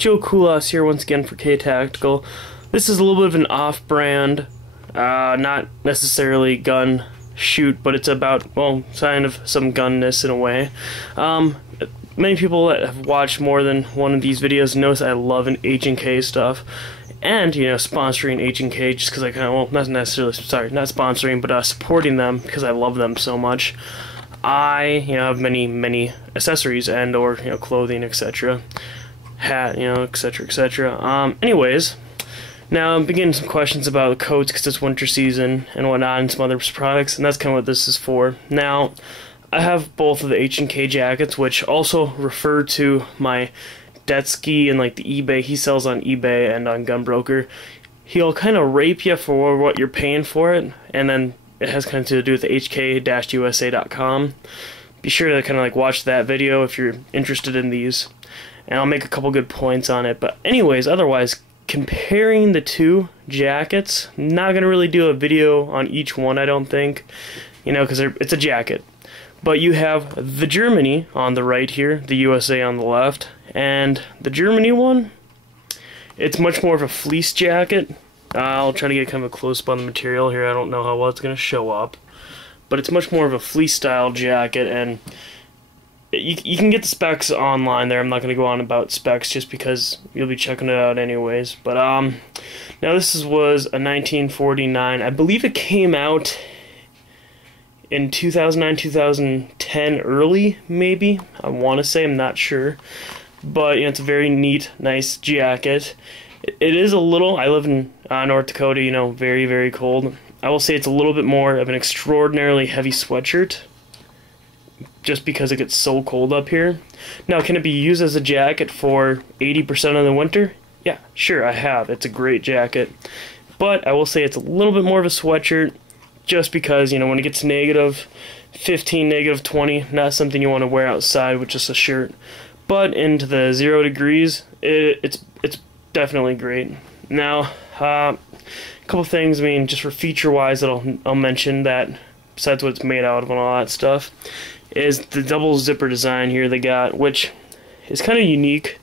Joe Kulas here once again for K-Tactical. This is a little bit of an off-brand, not necessarily gun shoot, but it's about, well, kind of some gunness in a way. Many people that have watched more than one of these videos knows I love an H&K stuff. And, you know, sponsoring H&K just because I kind of, well, not necessarily, sorry, not sponsoring, but supporting them because I love them so much. I, you know, have many accessories and or, you know, clothing, etc. Hat, you know, etc, etc. Anyways, now I'm beginning some questions about the coats because it's winter season and whatnot and some other products, and that's kind of what this is for. Now, I have both of the H&K jackets, which also refer to my Detsky and like the eBay. He sells on eBay and on Gunbroker. He'll kind of rape you for what you're paying for it, and then it has kind of to do with the hk-usa.com. Be sure to kind of like watch that video if you're interested in these, and I'll make a couple good points on it. But anyways, otherwise, comparing the two jackets, not gonna really do a video on each one, I don't think, you know, because it's a jacket. But you have the Germany on the right here, the USA on the left, and the Germany one, it's much more of a fleece jacket. I'll try to get kind of a close-up on the material here. I don't know how well it's going to show up, but it's much more of a fleece-style jacket, and you can get the specs online there. I'm not going to go on about specs just because you'll be checking it out anyways. But now this was a 1949. I believe it came out in 2009, 2010, early, maybe. I want to say, I'm not sure. But, you know, it's a very neat, nice jacket. It is a little, I live in North Dakota, you know, very, very cold. I will say it's a little bit more of an extraordinarily heavy sweatshirt, just because it gets so cold up here. Now, can it be used as a jacket for 80% of the winter? Yeah, sure, I have. It's a great jacket. But I will say it's a little bit more of a sweatshirt, just because, you know, when it gets negative 15, negative 20, not something you want to wear outside with just a shirt. But into the 0 degrees, it's definitely great. Now, a couple things, I mean, just for feature-wise that I'll mention that, besides what it's made out of and all that stuff, is the double zipper design here they got, which is kind of unique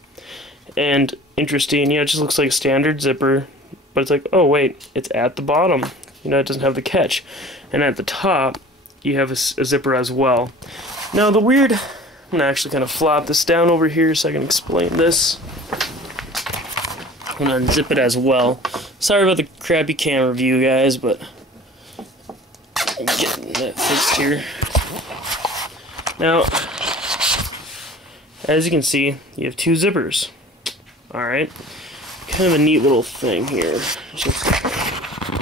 and interesting. You know, it just looks like a standard zipper, but it's like, oh wait, it's at the bottom. You know, it doesn't have the catch. And at the top, you have a zipper as well. Now, the weird... I'm going to actually kind of flop this down over here so I can explain this. I'm going to unzip it as well. Sorry about the crappy camera view, guys, but I'm getting that fixed here. Now, as you can see, you have two zippers. Alright. Kind of a neat little thing here. Just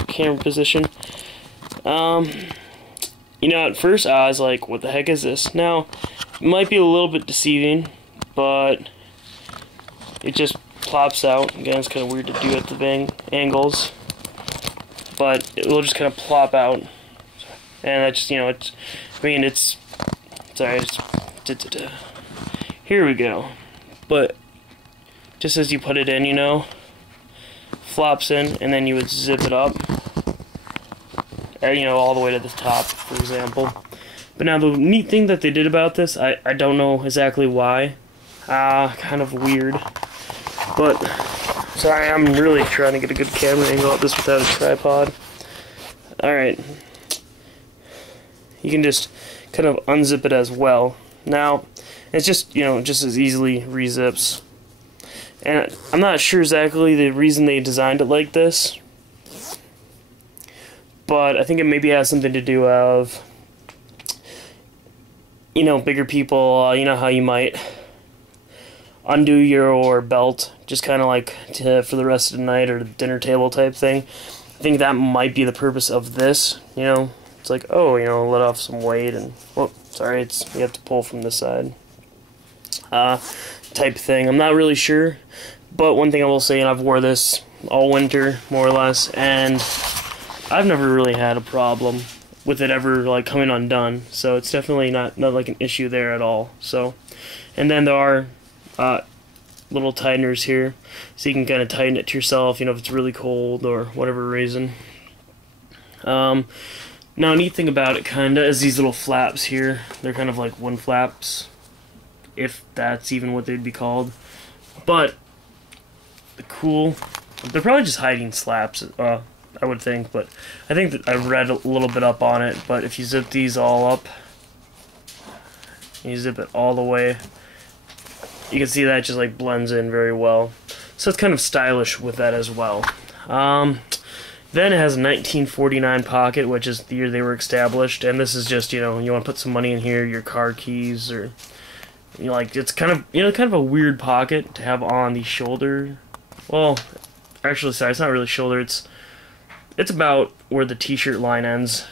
camera position. You know, at first I was like, what the heck is this? Now, it might be a little bit deceiving, but it just plops out. Again, it's kind of weird to do at the angles, but it will just kind of plop out. And I just, you know, it's, I mean, it's, sorry, here we go. But just as you put it in, you know, flops in, and then you would zip it up, you know, all the way to the top, for example. But now the neat thing that they did about this, I don't know exactly why. Kind of weird. But, sorry, I'm really trying to get a good camera angle at this without a tripod. Alright. You can just kind of unzip it as well. Now, it's just, you know, just as easily rezips. And I'm not sure exactly the reason they designed it like this, but I think it maybe has something to do with, you know, bigger people, you know how you might undo your belt just kind of like for the rest of the night or the dinner table type thing. I think that might be the purpose of this, you know. It's like, oh, you know, let off some weight and, oh, sorry, you have to pull from this side. Type thing. I'm not really sure, but one thing I will say, and I've wore this all winter, more or less, and I've never really had a problem with it ever like coming undone, so it's definitely not like an issue there at all. So, and then there are little tighteners here, so you can kind of tighten it to yourself, you know, if it's really cold or whatever reason. Now, a neat thing about it kinda is these little flaps here. They're kind of like wind flaps, if that's even what they'd be called. But the cool. They're probably just hiding slaps, I would think, but I think that I've read a little bit up on it. But if you zip these all up, you zip it all the way, you can see that it just like blends in very well. So it's kind of stylish with that as well. Then it has a 1949 pocket, which is the year they were established, and this is just, you know, you want to put some money in here, your car keys, or, you know, like, it's kind of, you know, kind of a weird pocket to have on the shoulder. Well, actually, sorry, it's not really shoulder, it's about where the t-shirt line ends,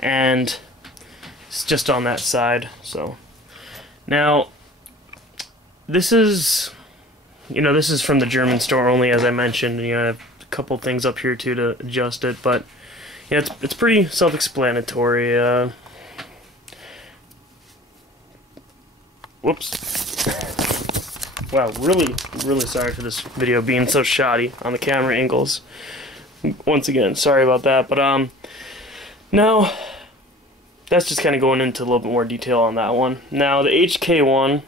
and it's just on that side. So now this is, you know, this is from the German store only, as I mentioned. You know, I have a couple things up here too to adjust it, but yeah, it's pretty self-explanatory. Whoops. Wow, really sorry for this video being so shoddy on the camera angles. Once again, sorry about that. But now that's just kind of going into a little bit more detail on that one. Now the HK one,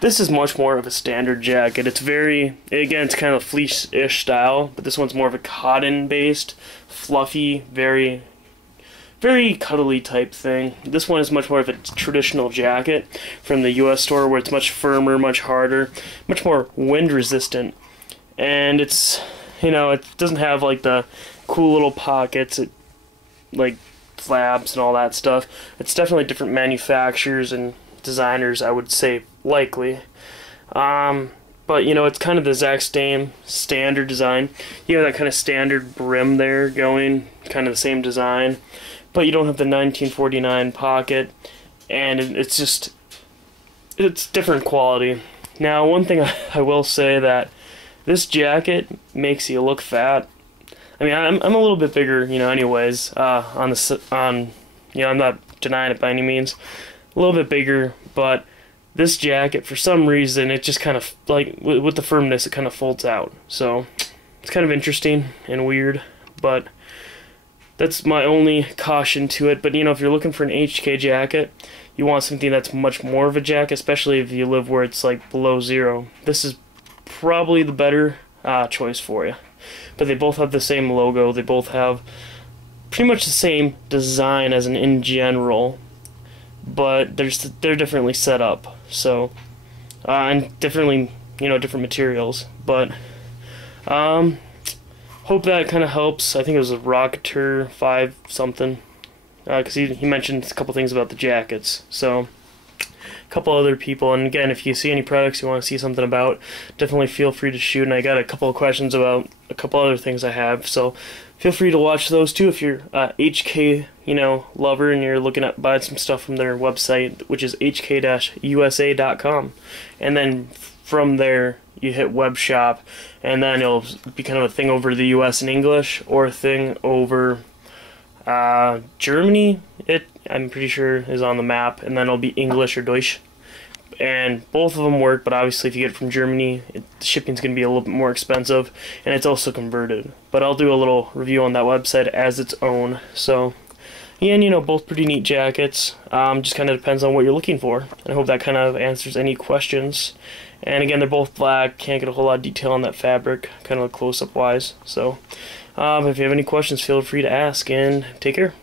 this is much more of a standard jacket. It's very, again, it's kind of fleece-ish style, but this one's more of a cotton-based, fluffy, very cuddly type thing. This one is much more of a traditional jacket from the US store, where it's much firmer, much harder, much more wind resistant. And it's, you know, it doesn't have like the cool little pockets, like flaps and all that stuff. It's definitely different manufacturers and designers, I would say, likely. But you know, it's kind of the exact same standard design. You have that kind of standard brim there going, kind of the same design, but you don't have the 1949 pocket, and it's different quality. Now, one thing I will say, that this jacket makes you look fat. I mean, I'm a little bit bigger, you know, anyways, you know, I'm not denying it by any means. A little bit bigger, but this jacket, for some reason, it just kind of, like, with the firmness, it kind of folds out. So it's kind of interesting and weird, but that's my only caution to it. But, you know, if you're looking for an HK jacket, you want something that's much more of a jacket, especially if you live where it's, like, below zero. This is probably the better choice for you. But they both have the same logo. They both have pretty much the same design as in general, but they're differently set up. So and differently, you know, different materials. But hope that kind of helps. I think it was a Rocketer 5 something, because he mentioned a couple things about the jackets. So a couple other people, and again, if you see any products you want to see something about, definitely feel free to shoot. And I got a couple of questions about a couple other things I have, so feel free to watch those too if you're HK, you know, lover, and you're looking at buying some stuff from their website, which is hk-usa.com. And then from there you hit web shop, and then it'll be kind of a thing over the US in English, or a thing over Germany, I'm pretty sure is on the map, and then it'll be English or Deutsch. And both of them work, but obviously if you get it from Germany, the shipping's going to be a little bit more expensive, and it's also converted. But I'll do a little review on that website as its own. So, and you know, both pretty neat jackets. Just kind of depends on what you're looking for. And I hope that kind of answers any questions. And again, they're both black. Can't get a whole lot of detail on that fabric, kind of close-up wise. So, if you have any questions, feel free to ask, and take care.